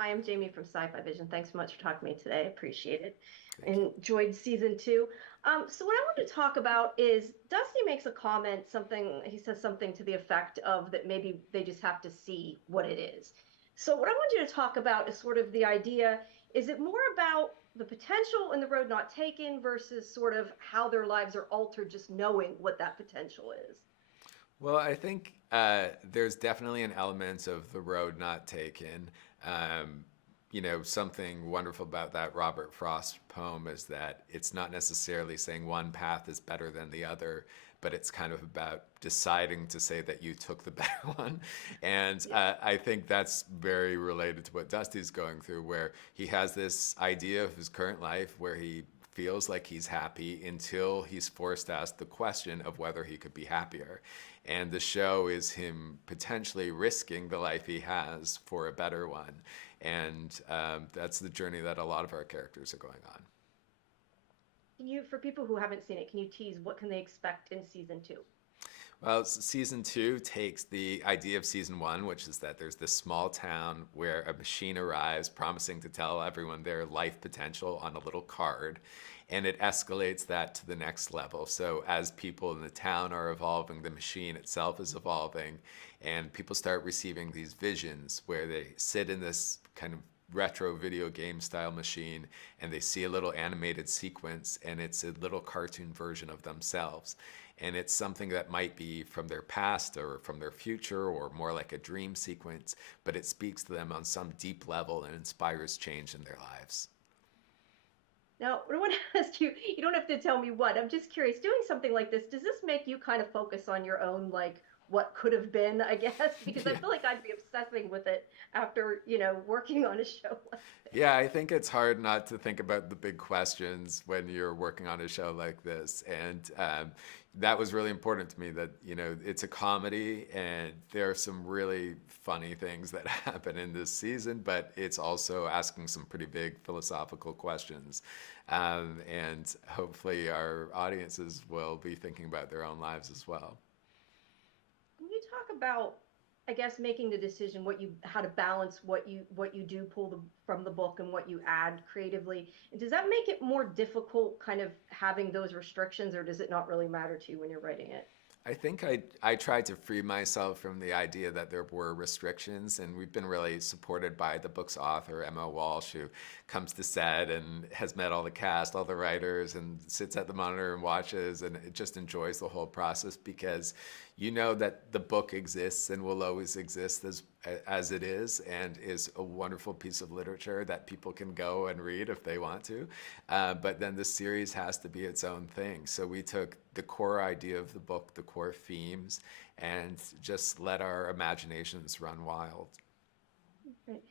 Hi, I'm Jamie from Sci-Fi-Vision. Thanks so much for talking to me today. I appreciate it. Thank you. Enjoyed season two. So what I wanted to talk about is Dusty makes a comment, he says something to the effect of that maybe they just have to see what it is. So what I want you to talk about is sort of the idea, is it more about the potential in the road not taken versus sort of how their lives are altered just knowing what that potential is? Well, I think there's definitely an element of the road not taken. Um, something wonderful about that Robert Frost poem is that it's not necessarily saying one path is better than the other, but it's kind of about deciding to say that you took the better one. And Yeah. I think that's very related to what Dusty's going through, where he has this idea of his current life where he feels like he's happy until he's forced to ask the question of whether he could be happier. And the show is him potentially risking the life he has for a better one. And that's the journey that a lot of our characters are going on. Can you, for people who haven't seen it, can you tease what can they expect in season two? Well, season two takes the idea of season one, which is that there's this small town where a machine arrives promising to tell everyone their life potential on a little card, and it escalates that to the next level. So, as people in the town are evolving, the machine itself is evolving, and people start receiving these visions where they sit in this kind of retro video game style machine and they see a little animated sequence and it's a little cartoon version of themselves, and it's something that might be from their past or from their future or more like a dream sequence, but it speaks to them on some deep level and inspires change in their lives. Now, I want to ask you, you don't have to tell me what. I'm just curious, doing something like this, does this make you kind of focus on your own, like, what could have been, I guess? Because I Yeah. feel like I'd be obsessing with it after, working on a show like this. Yeah, I think it's hard not to think about the big questions when you're working on a show like this. And that was really important to me that, it's a comedy and there are some really funny things that happen in this season, but it's also asking some pretty big philosophical questions. And hopefully our audiences will be thinking about their own lives as well. Can you talk about, I guess, making the decision how to balance what you do pull from the book and what you add creatively? And does that make it more difficult kind of having those restrictions, or does it not really matter to you when you're writing it? I think I tried to free myself from the idea that there were restrictions, and we've been really supported by the book's author, Emma Walsh, who comes to set and has met all the cast, all the writers, and sits at the monitor and watches, and it just enjoys the whole process because you know that the book exists and will always exist as it is a wonderful piece of literature that people can go and read if they want to. But then the series has to be its own thing. So we took the core idea of the book, the core themes, and just let our imaginations run wild. Right.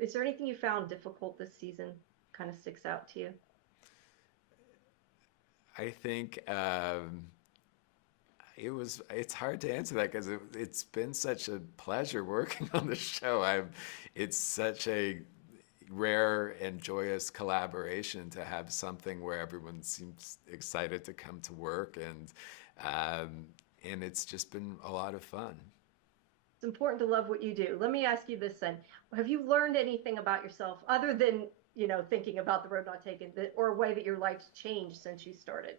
Is there anything you found difficult this season kind of sticks out to you? I think it's hard to answer that because it's been such a pleasure working on the show. It's such a rare and joyous collaboration to have something where everyone seems excited to come to work, um, and it's just been a lot of fun. It's important to love what you do. Let me ask you this then. Have you learned anything about yourself other than, thinking about the road not taken, or a way that your life's changed since you started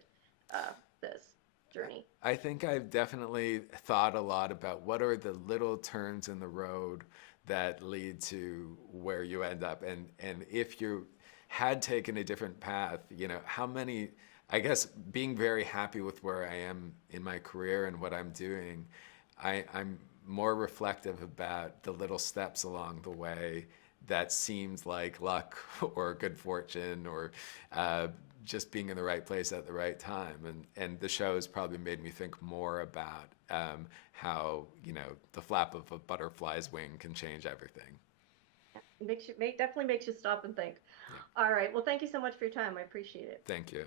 this journey? I think I've definitely thought a lot about what are the little turns in the road that lead to where you end up. And if you had taken a different path, how many, I guess being very happy with where I am in my career and what I'm doing, I'm more reflective about the little steps along the way that seems like luck or good fortune or uh, just being in the right place at the right time. And the show has probably made me think more about how, the flap of a butterfly's wing can change everything. Definitely makes you stop and think. Yeah. All right. Well, thank you so much for your time. I appreciate it. Thank you.